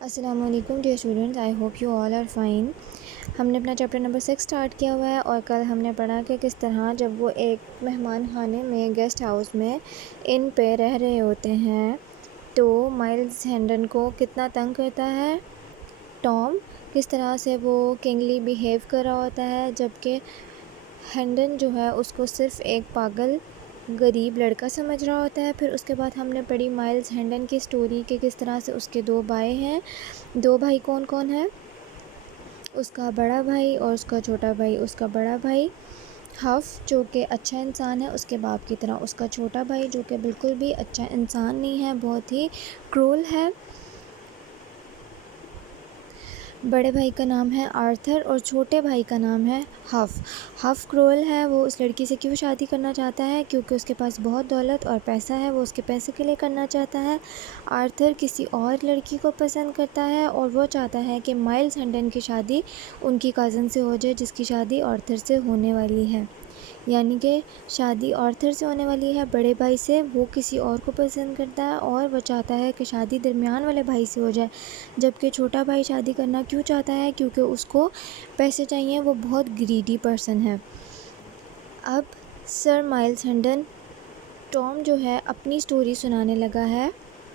السلام علیکم dear students, I hope you all are fine. ہم نے اپنا چیپٹر نمبر 6 اسٹارٹ کیا ہوا ہے، اور کل ہم نے پڑھا کہ کس طرح جب وہ ایک مہمان خانے میں گیسٹ ہاؤس میں ان پہ رہ رہے ہوتے ہیں تو مائلز ہینڈن کو کتنا تنگ کرتا ہے ٹام، کس طرح سے وہ کنگلی بیہیو کر رہا ہوتا ہے، جبکہ ہینڈن جو ہے اس کو صرف ایک پاگل غریب لڑکا سمجھ رہا ہوتا ہے۔ پھر اس کے بعد ہم نے پڑھی مائلز ہینڈن کی سٹوری کہ کس طرح سے اس کے 2 بھائی ہیں۔ 2 بھائی کون کون ہیں؟ اس کا بڑا بھائی اور اس کا چھوٹا بھائی۔ اس کا بڑا بھائی ہف جو کہ اچھا انسان ہے اس کے باپ کی طرح، اس کا چھوٹا بھائی جو کہ بالکل بھی اچھا انسان نہیں ہے، بہت ہی کرول ہے۔ بڑے بھائی کا نام ہے آرتھر اور چھوٹے بھائی کا نام ہے ہف۔ ہف کرول ہے، وہ اس لڑکی سے کیوں شادی کرنا چاہتا ہے؟ کیونکہ اس کے پاس بہت دولت اور پیسہ ہے، وہ اس کے پیسے کے لیے کرنا چاہتا ہے۔ آرتھر کسی اور لڑکی کو پسند کرتا ہے اور وہ چاہتا ہے کہ مائلز ہینڈن کی شادی ان کی کازن سے ہو جائے، جس کی شادی آرتھر سے ہونے والی ہے، یعنی کہ شادی آرتھر سے ہونے والی ہے بڑے بھائی سے، وہ کسی اور کو پسند کرتا ہے اور وہ چاہتا ہے کہ شادی درمیان والے بھائی سے ہو جائے۔ جبکہ چھوٹا بھائی شادی کرنا کیوں چاہتا ہے؟ کیونکہ اس کو پیسے چاہیے، وہ بہت گریڈی پرسن ہے۔ اب سر مائلز ہینڈن ٹام جو ہے اپنی سٹوری سنانے لگا ہے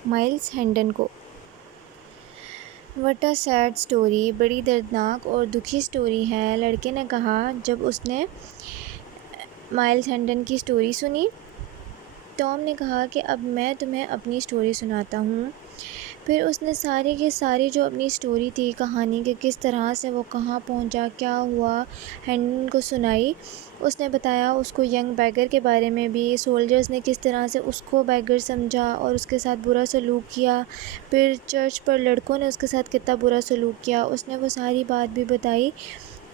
مائلز ہینڈن کو۔ وٹ اے سیڈ سٹوری، بڑی دردناک اور دکھی سٹوری ہے، لڑکے نے کہا جب اس نے مائلز ہینڈن کی سٹوری سنی۔ ٹام نے کہا کہ اب میں تمہیں اپنی سٹوری سناتا ہوں۔ پھر اس نے ساری کی ساری جو اپنی سٹوری تھی کہانی کہ کس طرح سے وہ کہاں پہنچا، کیا ہوا، ہینڈن کو سنائی۔ اس نے بتایا اس کو ینگ بیگر کے بارے میں بھی، سولجرز نے کس طرح سے اس کو بیگر سمجھا اور اس کے ساتھ برا سلوک کیا، پھر چرچ پر لڑکوں نے اس کے ساتھ کتنا برا سلوک کیا، اس نے وہ ساری بات بھی بتائی۔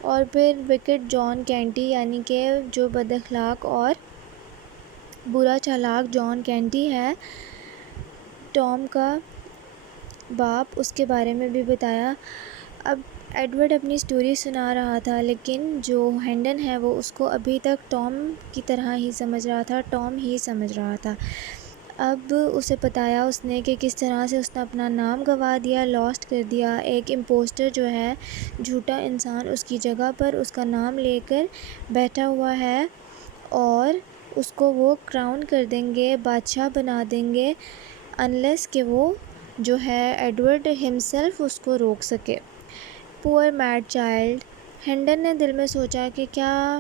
اور پھر وکٹ جان کینٹی، یعنی کہ جو بد اخلاق اور برا چالاک جان کینٹی ہے، ٹام کا باپ، اس کے بارے میں بھی بتایا۔ اب ایڈورڈ اپنی سٹوری سنا رہا تھا، لیکن جو ہینڈن ہے وہ اس کو ابھی تک ٹام کی طرح ہی سمجھ رہا تھا، ٹام ہی سمجھ رہا تھا۔ اب اسے بتایا اس نے کہ کس طرح سے اس نے اپنا نام گنوا دیا، لاسٹ کر دیا، ایک امپوسٹر جو ہے، جھوٹا انسان اس کی جگہ پر اس کا نام لے کر بیٹھا ہوا ہے اور اس کو وہ کراؤن کر دیں گے، بادشاہ بنا دیں گے، انلیس کہ وہ جو ہے ایڈورڈ ہمسیلف اس کو روک سکے۔ پور میڈ چائلڈ، ہینڈن نے دل میں سوچا کہ کیا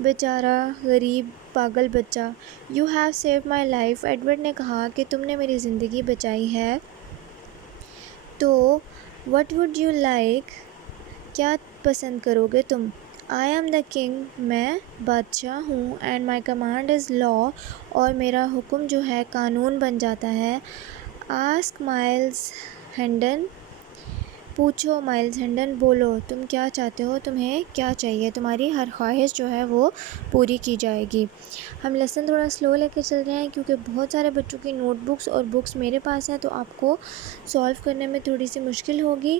بیچارہ غریب پاگل بچہ۔ You have saved my life, Edward نے کہا کہ تم نے میری زندگی بچائی ہے، تو وٹ وڈ یو لائک، کیا پسند کرو گے تم؟ آئی ایم دا کنگ، میں بادشاہ ہوں، اینڈ مائی کمانڈ از لا، اور میرا حکم جو ہے قانون بن جاتا ہے۔ آسک مائلز ہینڈن، پوچھو مائلز ہینڈن، بولو تم کیا چاہتے ہو، تمہیں کیا چاہیے، تمہاری ہر خواہش جو ہے وہ پوری کی جائے گی۔ ہم لیسن تھوڑا سلو لے کے چل رہے ہیں کیونکہ بہت سارے بچوں کی نوٹ بکس اور بکس میرے پاس ہیں، تو آپ کو سولو کرنے میں تھوڑی سی مشکل ہوگی۔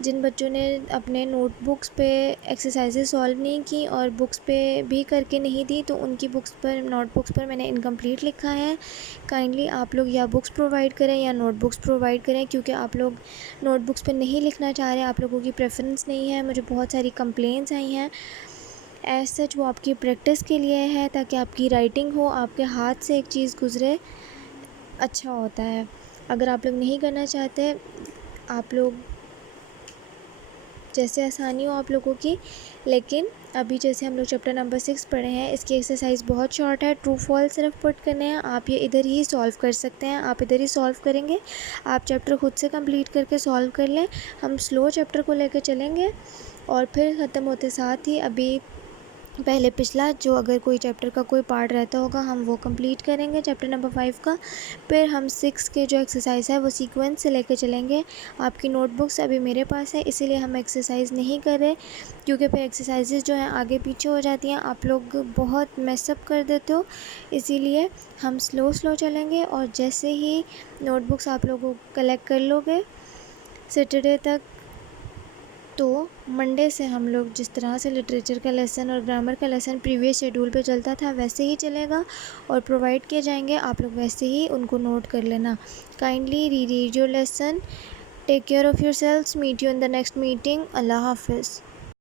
جن بچوں نے اپنے نوٹ بکس پہ ایکسرسائزز سولو نہیں کی اور بکس پہ بھی کر کے نہیں دی، تو ان کی بکس پر، نوٹ بکس پر میں نے انکمپلیٹ لکھا ہے۔ کائنڈلی آپ لوگ یا بکس پرووائڈ کریں یا نوٹ بکس پرووائڈ کریں، کیونکہ آپ لوگ نوٹ بکس پہ نہیں لکھنا چاہ رہے، آپ لوگوں کی پریفرنس نہیں ہے۔ مجھے بہت ساری کمپلینس آئی ہیں، ایز سچ وہ آپ کی پریکٹس کے لیے ہے، تاکہ آپ کی رائٹنگ ہو، آپ کے ہاتھ سے ایک چیز گزرے، اچھا ہوتا ہے۔ اگر آپ لوگ نہیں کرنا چاہتے، آپ لوگ جیسے آسانی ہو آپ لوگوں کی، لیکن ابھی جیسے ہم لوگ چیپٹر نمبر 6 پڑھے ہیں، اس کی ایکسرسائز بہت شارٹ ہے، ٹرو فال صرف پٹ کرنے ہیں، آپ یہ ادھر ہی سولو کر سکتے ہیں، آپ ادھر ہی سولو کریں گے، آپ چیپٹر خود سے کمپلیٹ کر کے سولو کر لیں۔ ہم سلو چیپٹر کو لے کے چلیں گے اور پھر ختم ہوتے ساتھ ہی ابھی پہلے پچھلا جو اگر کوئی چیپٹر کا کوئی پارٹ رہتا ہوگا ہم وہ کمپلیٹ کریں گے چیپٹر نمبر 5 کا، پھر ہم 6 کے جو ایکسرسائز ہے وہ سیکوینس سے لے کے چلیں گے۔ آپ کی نوٹ بکس ابھی میرے پاس ہے، اسی لیے ہم ایکسرسائز نہیں کر رہے، کیونکہ پھر ایکسرسائزز جو ہیں آگے پیچھے ہو جاتی ہیں، آپ لوگ بہت میس اپ کر دیتے ہو، اسی لیے ہم سلو چلیں گے۔ اور جیسے ہی نوٹ بکس آپ لوگوں کلیکٹ کر لو گے سیٹرڈے تک، تو منڈے سے ہم لوگ جس طرح سے لٹریچر کا لیسن اور گرامر کا لیسن پریویس شیڈول پہ چلتا تھا ویسے ہی چلے گا اور پرووائڈ کیے جائیں گے، آپ لوگ ویسے ہی ان کو نوٹ کر لینا۔ Kindly reread your lesson, take care of yourselves, meet you in the next meeting, اللہ حافظ.